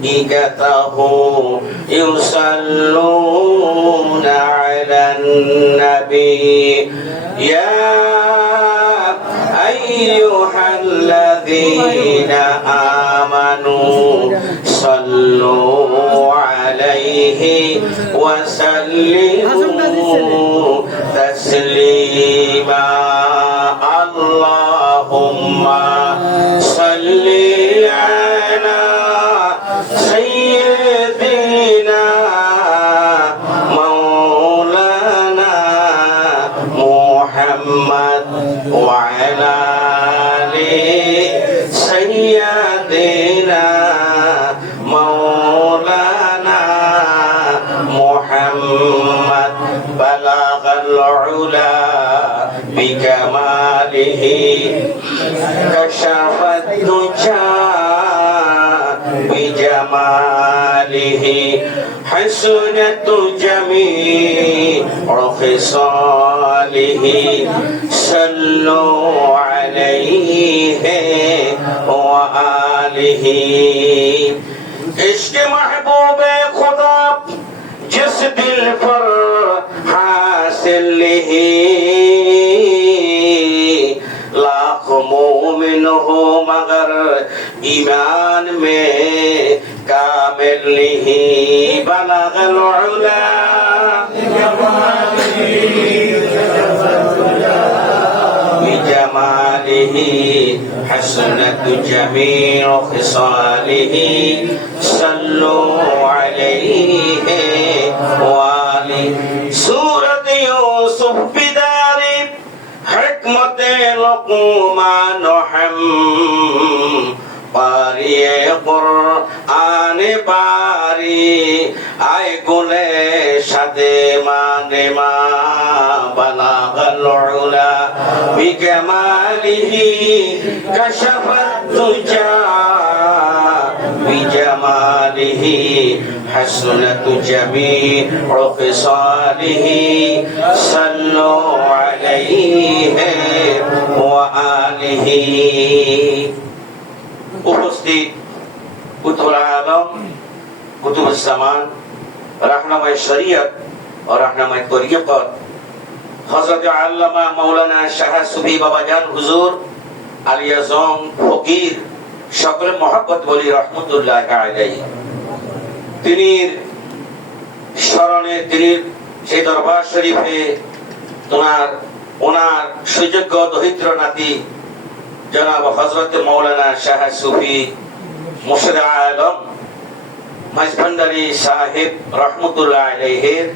وملائكته يصلون على النبي يا أيها الذين آمنوا صلوا عليه وسلموا تسليما اللهم صل على سيدنا مولانا محمد وعلى آل سيدنا مولانا محمد بلغ العلا بكماله كشف الدجى بجماله حسنت جميع خصاله صلوا عليه وآله عشق محبوب خدا جس دل پر حاصل لی لاکھ مومن ہو مگر ایمان میں کامل نہیں بلغ العلا بجماله حسنت جميع خصاله صلوا عليه وآله سورة يوسف بدار حکمت لقمان حم পারি قرآن পারি আয় গুলে সাদে মানে মা بلغ العلا بكماله كشف الدجى بجماله حسنت جميع خصاله صلوا عليه وآله উপস্থিত কুতুবুল আলম কুতুবুস জামান রাহনামায়ে শরীয়ত ও রাহনামায়ে তরিকত হযরত আল্লামা মাওলানা শাহ সুফি বাবাজান হুজুর আলী আজম ফকির সকলে মহব্বত বলি রহমতুল্লাহ আলাইহি তিনি স্মরণে তিনি সেই দরবার শরীফে ওনার সুযোগ্য দরিদ্র নাতি জনাব হযরত মাওলানা শাহ সুফি মুর্শিদ আলম মাইজভান্ডারী সাহেব রহমতুল্লাহ আলাইহির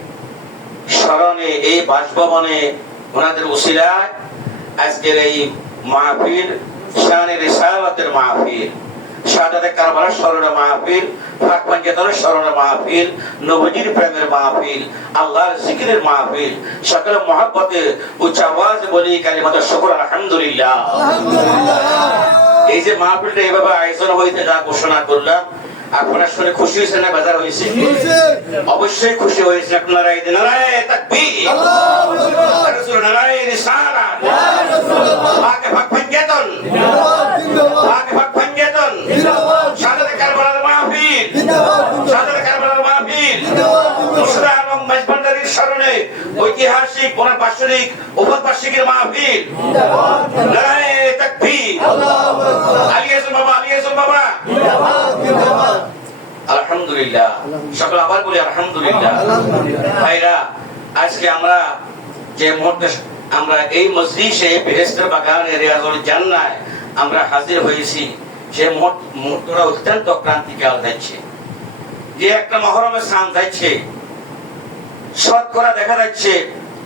স্মরণে এই বাসভবনে ওনাদের উসিলায় আজকের এই মাহফিল শানে রিসালাতের মাহফিল শাহাদাতে কারবালার স্মরণে মাহফিল পাক পাঞ্জাতনের স্মরণে মাহফিল নবীজির প্রেমের মাহফিল আল্লাহর জিকিরের মাহফিল সকল মহব্বতে উচ্চ আওয়াজে বলি কালিমাত শুকর আলহামদুলিল্লাহ এই যে মাহফিলটা এইভাবে আয়োজন হইতে যা ঘোষণা করলাম আপনারা শুনে খুশি হয়েছে না বেজার হয়েছে অবশ্যই খুশি হয়েছে আপনারা এই দিন নারায়ে তাকবীর আল্লাহু আকবার রাসূল নারায়ে রিসালাত পাক পাঞ্জাতন পাক পাঞ্জাতন শাহাদাতে কারবালার মাহফিল শাহাদাতে কারবালার মাহফিল মুর্শিদ আলম মাইজভান্ডারীর স্মরণে ঐতিহাসিক বার্ষিক উপবার্ষিকীর মাহফিল নারায়ে তাকবীর আল্লাহু আকবার আলী আজম বাবা আলহামদুলিল্লাহ সকল আবার বলি আলহামদুলিল্লাহ ভাইরা আজকে আমরা যে মুহূর্তে আমরা এই মজলিসে বেহেশতের বাগানে রিয়াজুল জান্নায় আমরা হাজির হয়েছি সেই মুহূর্তটা অত্যন্ত ক্রান্তিকাল যাচ্ছে যে একটা মহরমের সান যাচ্ছে শতকরা দেখা যাচ্ছে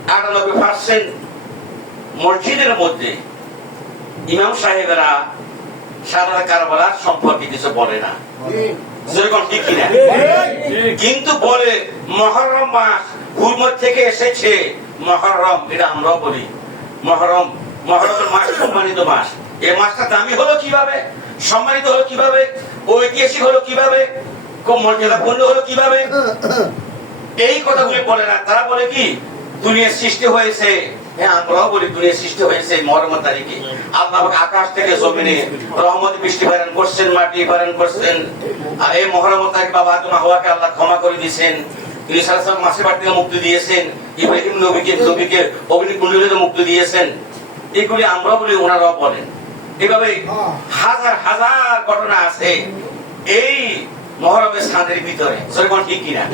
98% মসজিদের মধ্যে ইমাম সাহেবেরা শাহাদাতে কারবালার সম্পর্কে কিছু বলে না যেরকম ঠিক কিনা কিন্তু বলে মুহররম মাস হুরমত থেকে এসেছে মুহররম এটা আমরাও বলি মুহররমের মাস সম্মানিত মাস এই মাসটা দামি হলো কিভাবে সম্মানিত হলো কিভাবে ঐতিহাসিক হলো কিভাবে খুব মর্যাদাপূর্ণ হলো কিভাবে এই কথাগুলি বলে না তারা বলে কি দুনিয়ার সৃষ্টি হয়েছে হ্যাঁ, আমরাও বলি দুনিয়া সৃষ্টি হয়েছে এই মহরমের তারিখে। আল্লাহ আকাশ থেকে জমিনে রহমত বৃষ্টি প্রেরণ করছেন, মাটি প্রেরণ করছেন। আর এই মহরমের তারিখে বাবা আদম হাওয়াকে আল্লাহ ক্ষমা করে দিয়েছেন। তিনি সাল্লাল্লাহু আলাইহি ওয়াসাল্লাম মাছের বাট থেকে মুক্তি দিয়েছেন। ইব্রাহিম নবীকে অগ্নিকুণ্ডলী থেকে মুক্তি দিয়েছেন। এগুলি আমরাও বলি, ওনারাও বলেন। এইভাবে হাজার হাজার ঘটনা আছে এই মহরমের স্থানের ভিতরে, ঠিক কিনা?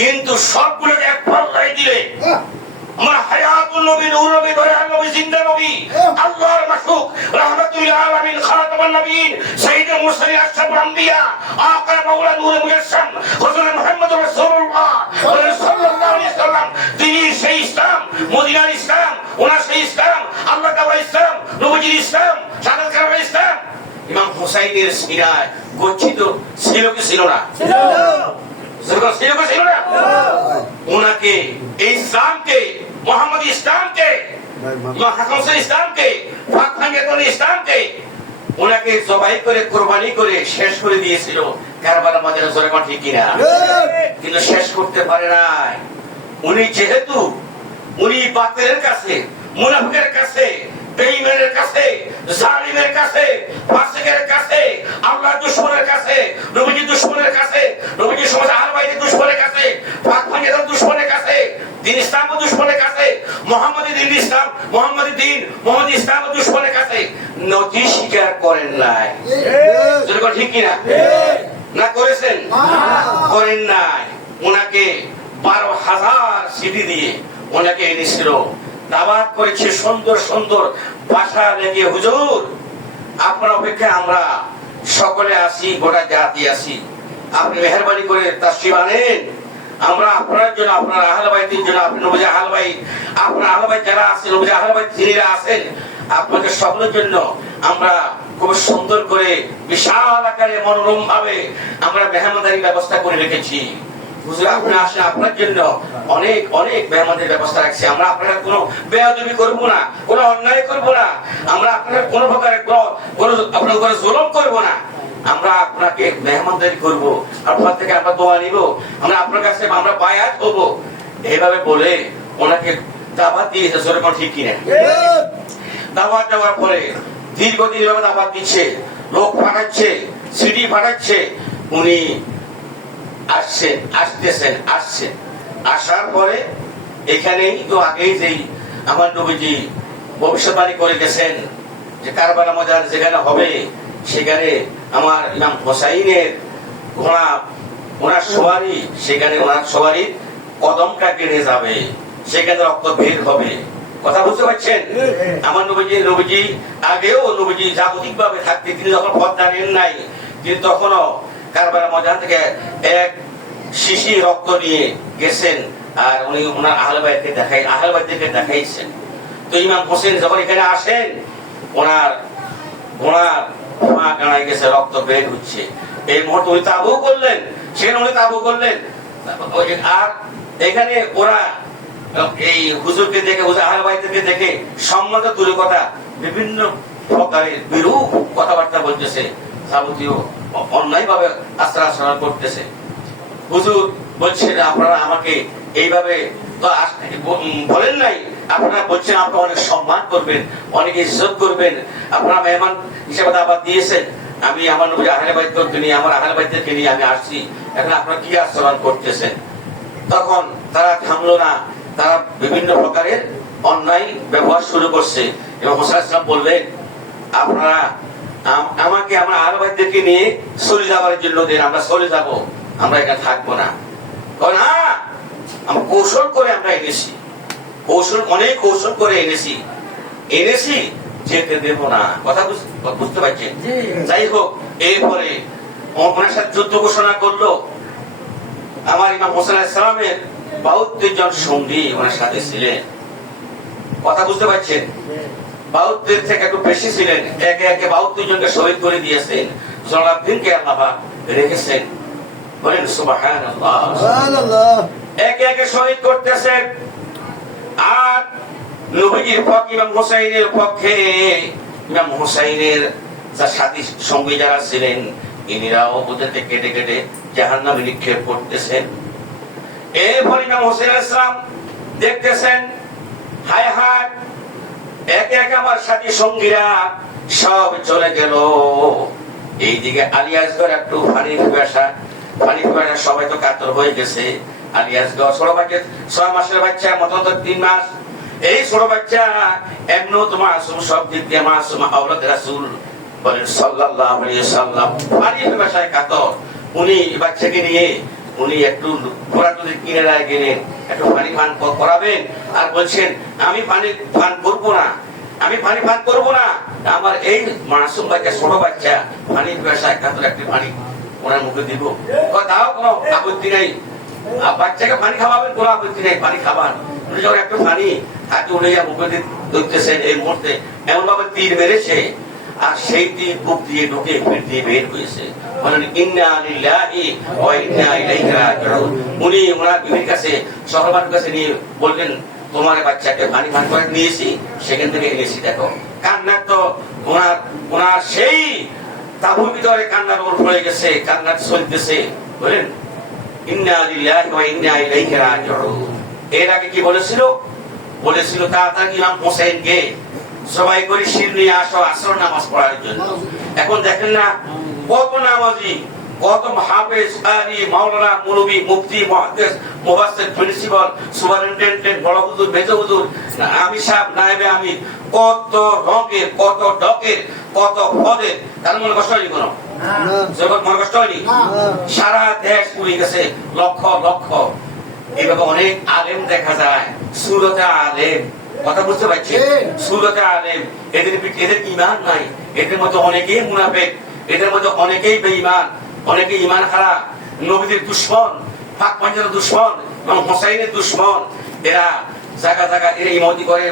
কিন্তু সবগুলো এক পাল্লায় দিলে আমার হায়াতুল নবী, নূর নবী, দয়াল নবী, জিন্দা নবী, আল্লাহর মাসুক, রাহমাতুল আলামিন, খাতামুন নবিয়্যিন, সাইয়্যিদুল মুরসালিন, আশরাফুল আম্বিয়া, আকা মাওলা নূরে মুজাসসাম, হযরত মুহাম্মদুর রাসূলুল্লাহ সাল্লাল্লাহু আলাইহি ওয়াসাল্লাম। তিনি সেই ইসলাম, মদিনার ইসলাম, ওনার সেই ইসলাম, আল্লাহ তাআলার ইসলাম, নবীজির ইসলাম, সাদাত কারণের ইসলাম। ইমাম হুসাইনের সিরায় গচ্ছিত ছিল কি ছিল না? ছিল না? ওনাকে এই ইসলামকে, মোহাম্মদ ইসলামকে, ইসলামকে, ইসলামকে ওনাকে জবাই করে, কোরবানি করে শেষ করে দিয়েছিল কারবালা ময়দানে, জোরে কোন ঠিক কিনা? কিন্তু শেষ করতে পারে নাই। উনি যেহেতু উনি বাতিলের কাছে, মুনাফিকের কাছে, বেঈমানের কাছে, জালিমের কাছে, ফাসিকের কাছে, আল্লাহর দুশমনের কাছে, নবীজির দুশমনের কাছে, নবীজির সমাজ আহলে বাইতের দুশমনের কাছে, পাক ফাঙ্গের দুশমনের কাছে, দ্বীন ইসলামের দুশমনের কাছে, মুহাম্মাদি দ্বীন ইসলাম, মুহাম্মাদি দ্বীন, মুহাম্মাদি ইসলামের দুশমনের কাছে নতি স্বীকার করেন নাই। যেটা ঠিক কি না? না করেছেন? করেন নাই। ওনাকে 12,000 সিটি দিয়ে ওনাকে এনেছিল, দাওয়াত করেছে, সুন্দর সুন্দর ভাষা লেগে, হুজুর আপনার অপেক্ষায় আমরা সকলে আসি, গোটা জাতি আসি, আপনি মেহেরবানি করে তাশরীফ আনেন। আমরা আপনার জন্য, আপনার আহলে বাইতের জন্য, আপনি নবী আহলে বাইত, আপনার আহলে বাইত যারা আছেন, নবী আহলে বাইত যিনিরা আছেন, আপনাদের সকলের জন্য আমরা খুব সুন্দর করে বিশাল আকারে মনোরম ভাবে আমরা মেহমানদারির ব্যবস্থা করে রেখেছি। হুজুর আপনি আসেন, আপনার জন্য অনেক অনেক মেহমানদের ব্যবস্থা রাখছি। আমরা আপনার কোনো বেয়াদবি করবো না, কোনো অন্যায় করবো না, আমরা আপনার কোনো প্রকারে কোনো আপনার উপরে জুলুম করবো না। আমরা আপনাকে মেহমানদারি করবো, আপনার থেকে আমরা দোয়া নিব, আমরা আপনার কাছে আমরা বায়াত হব। এইভাবে বলে ওনাকে দাওয়াত দিয়েছে, জোরে কোন ঠিক কিনা? দাওয়াত দেওয়ার পরে দীর্ঘদিন ভাবে দাওয়াত দিচ্ছে, লোক পাঠাচ্ছে, সিডি পাঠাচ্ছে। উনি আসছেন, আসছেন। আসার পরে এখানেই তো আগেই যেই আমার নবীজি ভবিষ্যৎবাণী করে গেছেন যে কারবালা ময়দান যেখানে হবে সেখানে আমার ইমাম হোসাইনের ঘোড়া, ওনার সওয়ারি, সেখানে ওনার সওয়ারির কদমটা কেটে যাবে, সেখানে রক্ত বের হবে। কথা বুঝতে পারছেন? আমার নবীজি আগেও নবীজি জাগতিক ভাবে থাকতে তিনি যখন পর্দা নেন নাই, তিনি তখনও কারবালা ময়দান থেকে এক শিশি রক্ত নিয়ে গেছেন, আর উনি ওনার আহলে বাইতকে দেখাইছেন। তো ইমাম হোসেন যখন এখানে আসেন, ওনার ঘোড়ার পা গাড়ায় গেছে, রক্ত বের হচ্ছে। এই মুহূর্তে উনি তাবু করলেন, সেখানে উনি তাবু করলেন। আর এখানে ওরা এই হুজুরকে দেখে, হুজুর আহলে বাইতকে দেখে সম্মান দূরের কথা বিভিন্ন প্রকারের বিরূপ কথাবার্তা বলতেছে, যাবতীয় অন্যায় ভাবে আচরণ করতেছে। হুজুর বলছেন আপনারা আমাকে এইভাবে তো বলেন নাই, আপনারা বলছেন আপনারা অনেক সম্মান করবেন, অনেক ইজ্জত করবেন, আপনারা মেহমান হিসেবে দাওয়াত দিয়েছেন। আমি আমার নবী আহলে বাইতকে নিয়ে, আমার আহলে বাইতকে নিয়ে আমি আসছি, এখন আপনারা কি আচরণ করতেছেন? তখন তারা থামলো না, তারা বিভিন্ন প্রকারের অন্যায় ব্যবহার শুরু করছে। এবং হোসেন ইসলাম বললেন আপনারা আমাকে আমার আহলে বাইতকে নিয়ে চলে যাওয়ার জন্য দেন, আমরা চলে যাব, আমরা এখানে থাকবো না। আমরা কৌশল করে আমরা এনেছি, অনেক কৌশল করে এনেছি যেতে দেব না। কথা বুঝতে পারছেন? যাই হোক, এরপরে ওনার সাথে যুদ্ধ ঘোষণা করলো। আমার ইমাম হোসেন ইসলামের 72 জন সঙ্গী ওনার সাথে ছিলেন। কথা বুঝতে পারছেন? 72 থেকে একটু বেশি ছিলেন। একে একে 72 জনকে শহীদ করে দিয়েছেন, জলাবদ্দিনকে আল্লাহ রেখেছেন। বলেন সুবহানাল্লাহ। একে একে শহীদ করতেছেন। আর নবীজির পক্ষে ইমাম হোসাইনের পক্ষে, ইমাম হোসাইনের যার সাথী সঙ্গী যারা ছিলেন, ইনিরাও ওদেরকে কেটে কেটে জাহান্নামে নিক্ষেপ করতেছেন। এরপর ইমাম হোসেন ইসলাম দেখতেছেন হায় হায়, একে একে আমার সাথী সঙ্গীরা সব চলে গেল। এইদিকে আলিয়াসগড় একটু পানির পিপাসা সবাই তো কাতর হয়ে গেছে। আলিয়াসগড় ছোট বাচ্চা, 6 মাসের বাচ্চা, মতন 3 মাস। এই ছোট বাচ্চা এমন তোমার সব দিক দিয়ে মাসুম আওলাদ রাসূল বলেন সাল্লাল্লাহু আলাইহি সাল্লাম পানির পিপাসায় কাতর। উনি বাচ্চাকে নিয়ে উনি একটু ঘোড়া নদীর কিনারায় গেলেন, একটু পানি পান করাবেন, আর বলছেন আমি পানি পান করবো না, আমি পানি পান করবো না। আমার এই মাসুম বাচ্চা, ছোট বাচ্চা পানির পিপাসায় কাতর, একটু পানি ওনার মুখে দিব, দাও, কোনো আপত্তি নেই। বাচ্চাকে পানি খাওয়াবেন, কোনো আপত্তি নেই, পানি খাওয়ান। উনি যখন একটু পানি হাতে উঠে মুখে ধরতেছেন, এই মুহূর্তে এমন ভাবে তীর মেরেছে, আর সেই তীর বুক দিয়ে ঢুকে পেট দিয়ে বের হয়েছে। বলেন ইন্না লিল্লাহি ওয়া ইন্না ইলাইহি রাজিউন। উনি ওনার বিবির কাছে, সহবাদের কাছে নিয়ে বললেন, তোমার বাচ্চাকে পানি পান করে নিয়েছি, সেখান থেকে এনেছি, দেখো। কান্নার তো ওনার সেই তাবুর ভিতরে কান্নার ওর পড়ে গেছে, কান্নার চলতেছে। বলেন ইন্না লিল্লাহি ওয়া ইন্না ইলাইহি রাজিউন। এর আগে কি বলেছিল তাড়াতাড়ি ইমাম হোসেনকে সবাই করে শির নিয়ে আসো আসর নামাজ পড়ার জন্য। এখন দেখেন না, কত নামাজি, কত হাফেজ, কারি, মাওলানা, মুলবি, মুফতি, মুহাদ্দিস, মুফাসসির, প্রিন্সিপাল, সুপারিনটেন্ডেন্ট, বড় হুজুর, মেজো হুজুর, আমির সাহেব, নায়েবে আমির, কত রঙের, কত ডকের, কত পদের। তার মনে কষ্ট হয়নি কোনো? জগৎ মনে কষ্ট হয়নি? সারা দেশ পুড়ে গেছে, লক্ষ লক্ষ। এইভাবে অনেক আলেম দেখা যায়, সুরতে আলেম, কথা বুঝতে পারছি, সুরতে আলেম, এদের ঈমান নাই, এদের মধ্যে অনেকেই মুনাফিক, এদের মধ্যে অনেকেই বেঈমান, অনেকে ঈমান হারা, নবীদের দুশমন, পাক পাঞ্জাবের দুশমন, হোসাইনের দুশমন। এরা জায়গা জায়গা এরা ইমামতি করে,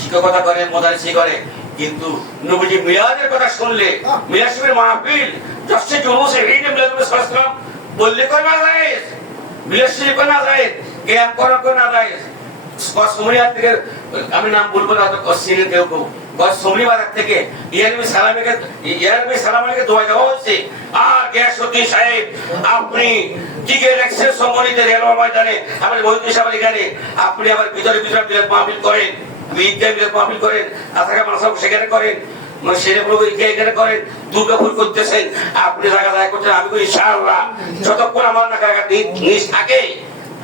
শিক্ষকতা করে, মোদারিসি করে, কিন্তু নবীজি মিলাদের কথা শুনলে, মিলাদ শরীফের মাহফিল, জশ্নে জুলুসে ঈদ মিলাদ নবী সাল্লাল্লাহু আলাইহি ওয়াসাল্লাম বললে কই না যায়, মিলাদ শরীফ কই না যায়, কিয়াম করা কই না যায়। সোমরিয়ার থেকে, আমি নাম বলবো না, তো সিনের কেউ সোমরিয়ার থেকে ইয়ারবি সালামকে দোয়া দেওয়া হচ্ছে। আর গিয়াসউদ্দিন সাহেব, আপনি টিকে রাখছেন সম্মানিত রেলওয়ে ময়দানে, আমাদের মহিউদ্দিন সাহেব এখানে, আপনি আবার ভিতরে ভিতরে মিলাদ মাহফিল করেন, ঈদগাহ মিলাদ মাহফিল করেন, আসাকা মাসাব সেখানে করেন, এখানে করেন, দুর্গাপুর করতেছেন, আপনি জায়গা জায়গা করছেন। আমি করি ইনশাআল্লাহ যতক্ষণ আমার না নিজ থাকে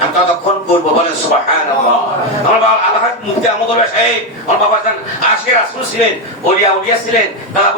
আমি ততক্ষণ করবো। বলেন সুবহানাল্লাহ। আমার বাবা আল্লাহ মুফতি আহমদুল্লাহ সাহেব, আমার বাবা জান আশিকের রাসূল ছিলেন, ওলিয়া ছিলেন, তারা